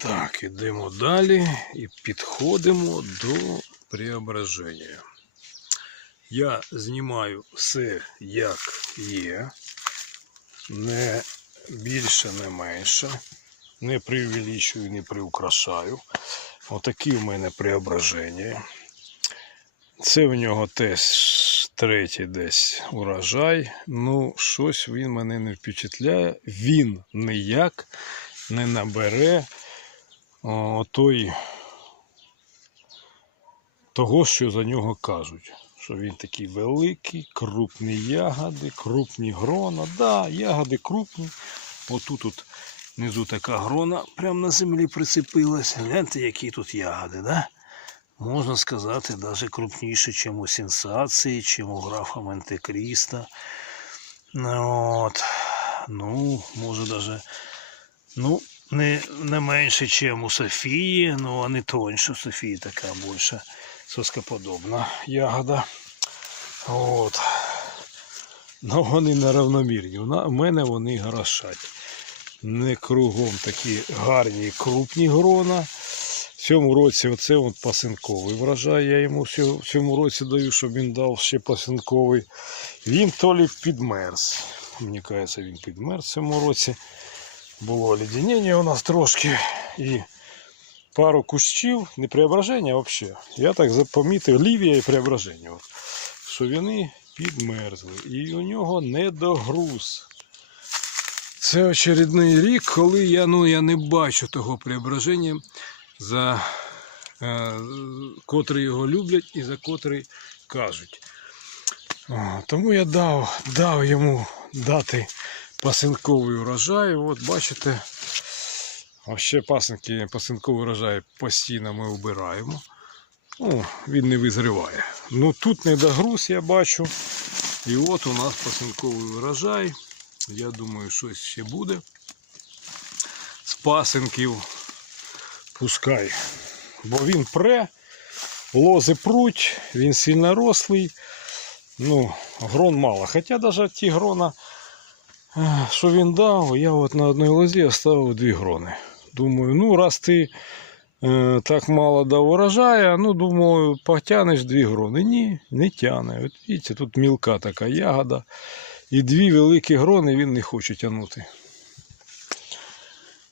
Так, ідемо далі і підходимо до преображення. Я знімаю все як є, не більше, не менше, не преувеличую, не приукрашаю. Отакі в мене преображення. Це в нього теж третій десь урожай. Ну, щось він мене не впечатляє. Він ніяк не набере о, той, того, що за нього кажуть. Що він такий великий, крупні ягоди, крупні грона. Да, ягоди крупні. Отут от внизу така грона прямо на землі прицепилась. Гляньте, які тут ягоди, да? Можна сказати, навіть крупніше, ніж у сенсації, чим у графа Монте-Крісто. Ну, От. Ну, може даже, ну, не, не менше, ніж у Софії, ну, а не тоньше. У Софії така більше соскоподобна ягода. От. Ну, вони неравномірні. У мене вони грошать. Не кругом такі гарні крупні грона. В цьому році оце от пасинковий врожай. Я йому в цьому- році даю, щоб він дав ще пасинковий. Він то лі підмерз. Мені кажеться, він підмерз в цьому році. Було оледеніння у нас трошки і пару кущів, не преображення взагалі. Я так запомітив лівія і преображення. От, що вони підмерзли. І у нього недогруз. Це очередний рік, коли я, ну, я не бачу того преображення, за е, котрі його люблять і за котрий кажуть. Тому я дав, дав йому дати пасинковий урожай. От бачите, ще пасинки, пасинковий урожай постійно ми вбираємо. Ну, він не визриває. Ну тут недогруз я бачу. І от у нас пасинковий урожай. Я думаю, щось ще буде. З пасинків пускай. Бо він пре, лози пруть, він сильно рослий. Ну, грон мало. Хоча навіть ті грона, що він дав, я от на одній лозі оставив дві грони. Думаю, ну раз ти е, так мало дав урожаю, ну думаю, потягнеш дві грони. Ні, не тягне. От бачите, тут мілка така ягода. І дві великі грони він не хоче тягнути.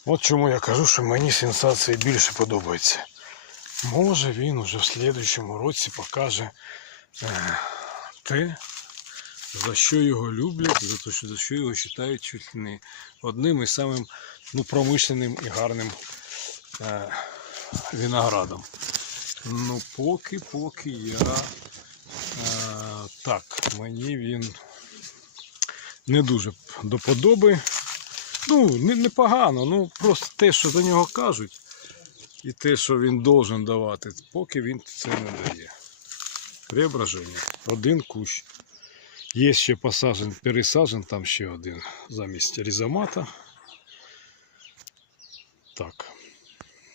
От чому я кажу, що мені сенсації більше подобаються. Може він уже в слідчому році покаже е, те, за що його люблять, за те, що- за що його вважають чуть не одним із самим ну, промишленим і гарним е, виноградом. Ну, поки, поки я е, так, мені він не дуже до подоби. Ну, не- непогано, ну просто те, що за нього кажуть, і те, що він должен давати, поки він це не дає. Преображення. Один кущ. Є ще посажен, пересажен, там ще один замість різомата. Так.